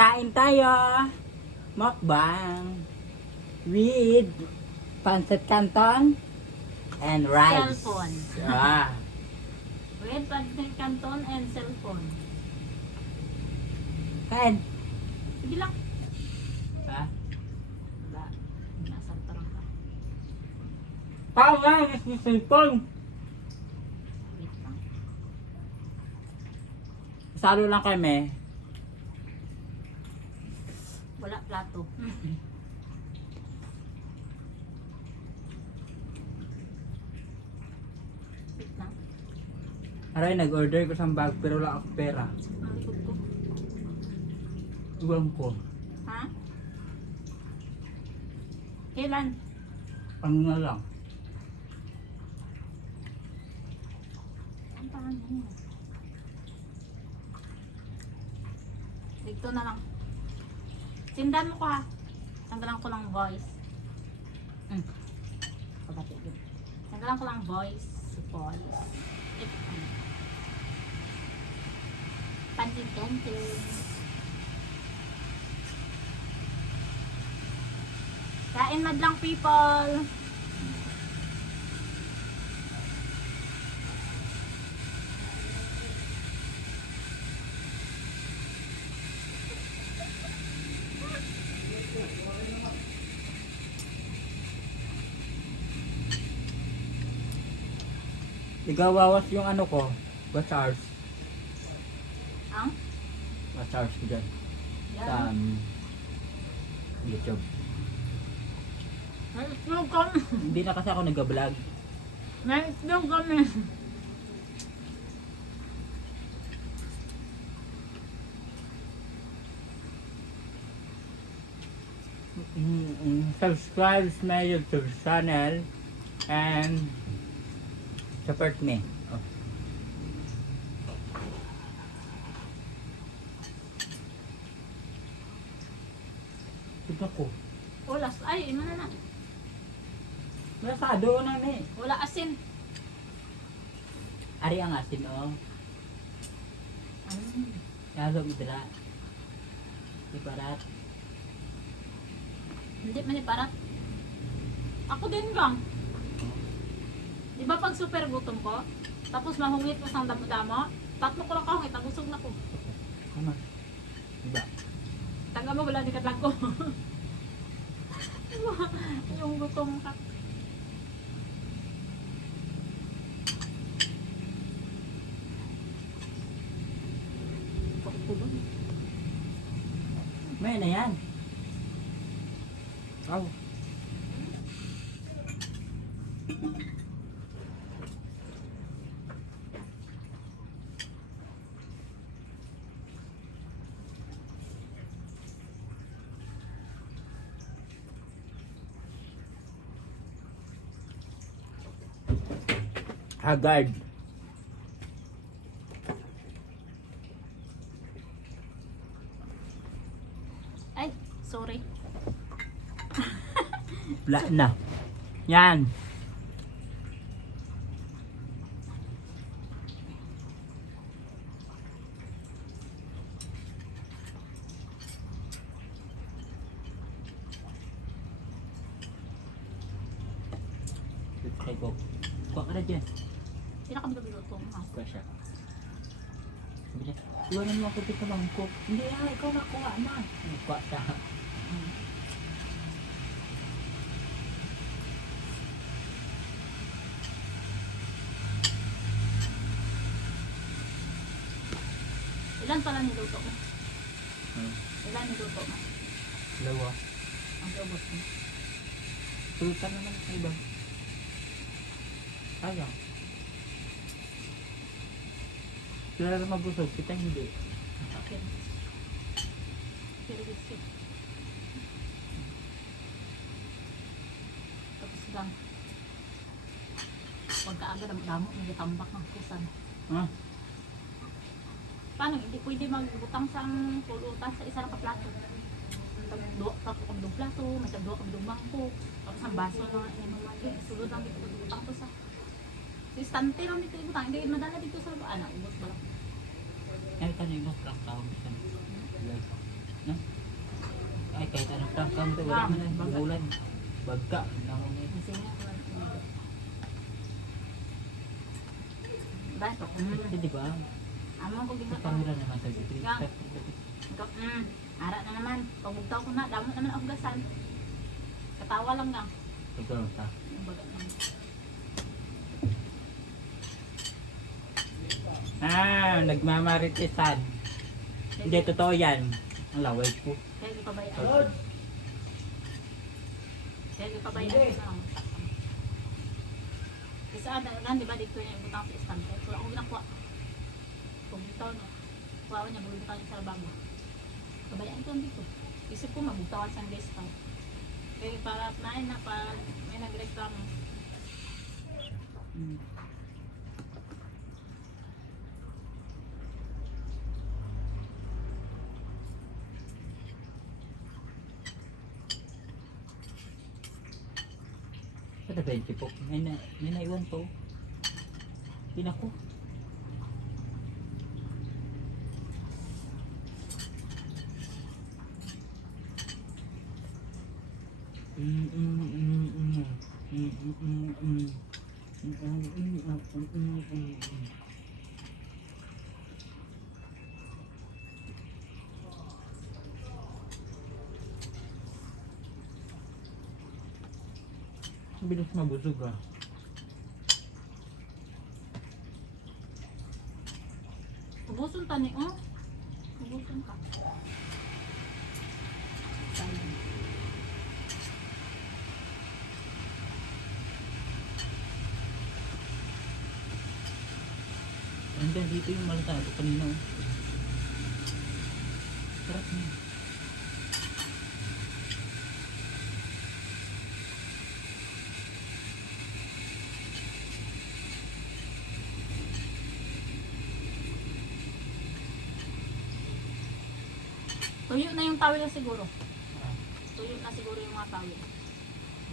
Kain tayo. Mukbang. With pancit canton and rice. Cellphone. Ah. With pancit canton and cellphone. Kain. Sige lang. Ha? Wala. Nasaan tarang ka? Pawa, cellphone. Wait lang. Salo lang kami. Wala plato. Wait lang. Aray, nag-order ko sa bag pero wala ako pera. Ang likod ko. Iwan ko. Ha? Kailan? Ano na lang. Ang paano mo? Dito na lang. Sindan mo ko ha. Tanggalan ko lang voice. Pagkati yun. Tanggalan ko lang voice. Pansin canton. Kain madlang people. Igawawas yung ano ko. Bachars. Ang? Bachars ko dyan. Sa Yan. YouTube. May itlog kami. Hindi na kasi ako nag-vlog. May itlog kami. Subscribe to my YouTube channel and support me. Oh. Tignan ko. Wala. Ay, ano na. Masado na ni. Wala asin. Ari ang asin oh. Kaya midra. Ibarat. Hindi man iparat. Ako din gang. Di ba pag super gutom ko, tapos mahungit ko sa damo-damo, tatlo ko lang kahungit, nagusog na ko. Ano? Diba? Tangga mo, wala di katlag ko. Yung gutom ka. May na yan. Aw. Haggard. Ay, sorry. Wala na. Yan. Try ko. Kuha ka na dyan. Pinakabiluto mo ha. Kuha siya. Sabi niya, iwanan mo ako dito mangkok. Hindi ikaw nakuha na. Kuha siya. Ilan pala niluto mo? Hmm. Ilan niluto mo? Dalawa. Ang robot mo. Sultan naman sa iba. Sayang. Sila na mabusog, kita hindi. Okay. Pero biscuit. Tapos lang. Pagkaaga ng damo, may tambak ng kusan. Ha? Paano? Hindi pwede magbutang sa pulutan sa isa na kaplato. Tagdong plato, may tagdong kabidong bangko. Tapos ang baso na sulod lang dito butang to sa istante lang dito ibutang. Hindi madala dito sa ano, ubos ba lang. Ay, kanina lang tawag siya. No? kami tayo, wala man na, bulan. Bagka, ako may. Masingin ko lang. Ba? Di ba? Amo ko Sa ginagawa. camera naman tayo dito. Gang. Ara na naman. Pagugtaw ko na. Damo naman ang gasan. Katawa lang gang. Ikaw ta. Yung baga naman. Nagmamaritisan. Hindi, totoo yan. Ang laway po. Kaya di pabayaan. Kaya di pabayaan ko lang. Isa ada di ba dito niya ibutang sa stand. Kaya wala akong ginakuha. Pagugtaw niya. Kuha niya, bugtaw niya sa labama. Pabayaan ko dito. Isip ko mabugtawan sa discount. Kaya para nain na pag may nagreklamo. Sa 20 po. May naiwan po. Pinako. Bilis mabusog ah. Ubuson tani, oh. Ubuson ka. Sayang. Andyan dito yung malatado kanina. Oh. Sarap niya. Tuyo na yung tawil na siguro. Tuyo na siguro yung mga tawil.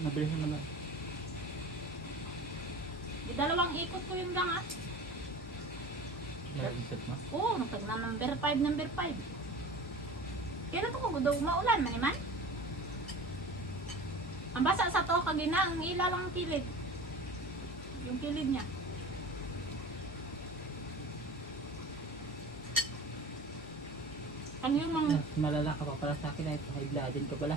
Mabilis naman. Di dalawang ikot ko yung gang, ah. Nag-isip mo. Oo, nung tag na number 5. Kailan to ko daw maulan man man? Ang basa sa to kagina, ang ila lang ang kilid. Yung kilid niya. Ang yung mga Malala ka pa pala sa akin ay high blooded ka pala.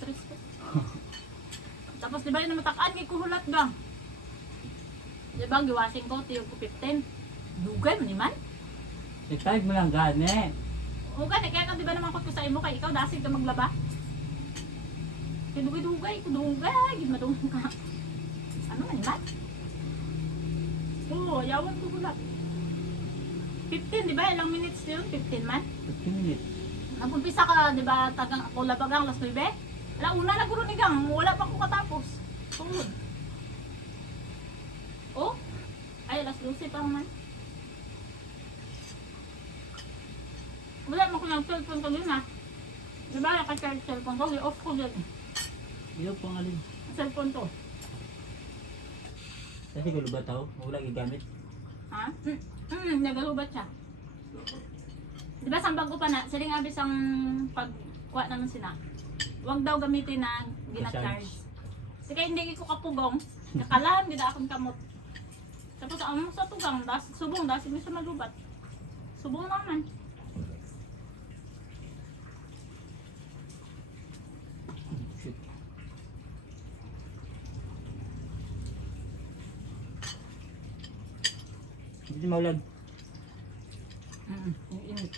stress ko. Tapos di ba yung namatakaan kay kuhulat gang? Di ba giwasing ko, tiyog ko 15. Dugay mo ni man? I-type mo lang gani. O gani, kaya di ba naman ko sa imo kay ikaw dasig ka maglaba? Kaya dugay, gid madungay ka. Ano man ni man? Oo, yawan ko hulat. 15, di ba? Ilang minutes yun? 15 man? 15 minutes. Nag-umpisa ka, di ba? Tagang ako labagang, alas 9. Wala, una na guro ni Gang. Wala pa ko katapos. Tungod. Oh? Ay, alas 12 pa man. Wala mo ko ng cellphone ko din, ha? Di ba? Naka-charge cellphone ko. I-off ko din. Ilaw po ang alin. Cellphone to. Kasi gulo ba tao? Wala gigamit. Ha? Nagalubat siya. Di ba sambag ko pa na, siling abis ang pagkuha naman sina. Huwag daw gamitin na gina-charge. Kasi kaya hindi ko kapugong, nakalahan, hindi akong kamot. Tapos ang sa tugang, subong, hindi siya malubat. Subong naman. Shoot. Hindi maulan. Yung init.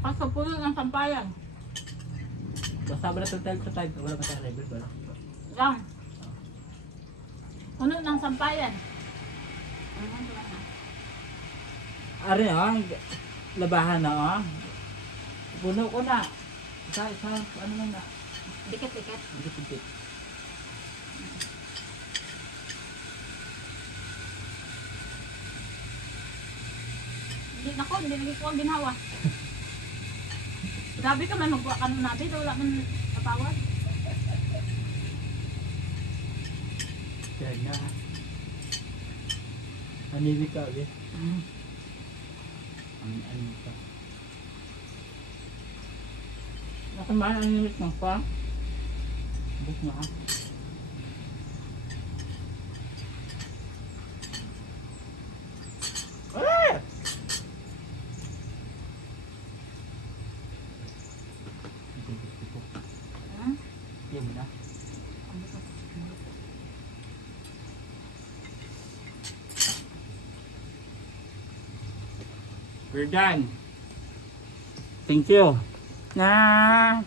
Kaso puno ng sampayan. Basta ba na total sa type? Wala pa sa level ba? Gang. Puno ng sampayan. Ari na, labahan na ah. Puno ko na. Sa ano lang na. Dikit-dikit. Dikit-dikit. Hindi nako, hindi lagi ko ang ginawa. Grabe ka man magbuwa ka nun natin, wala man napawad. Yan na. Anibig ka ulit. Ano ka? Nakamaan ang nilit mo pa? Buk na ka. Ah! Hmm? Yan mo na. We're done. Thank you. Na.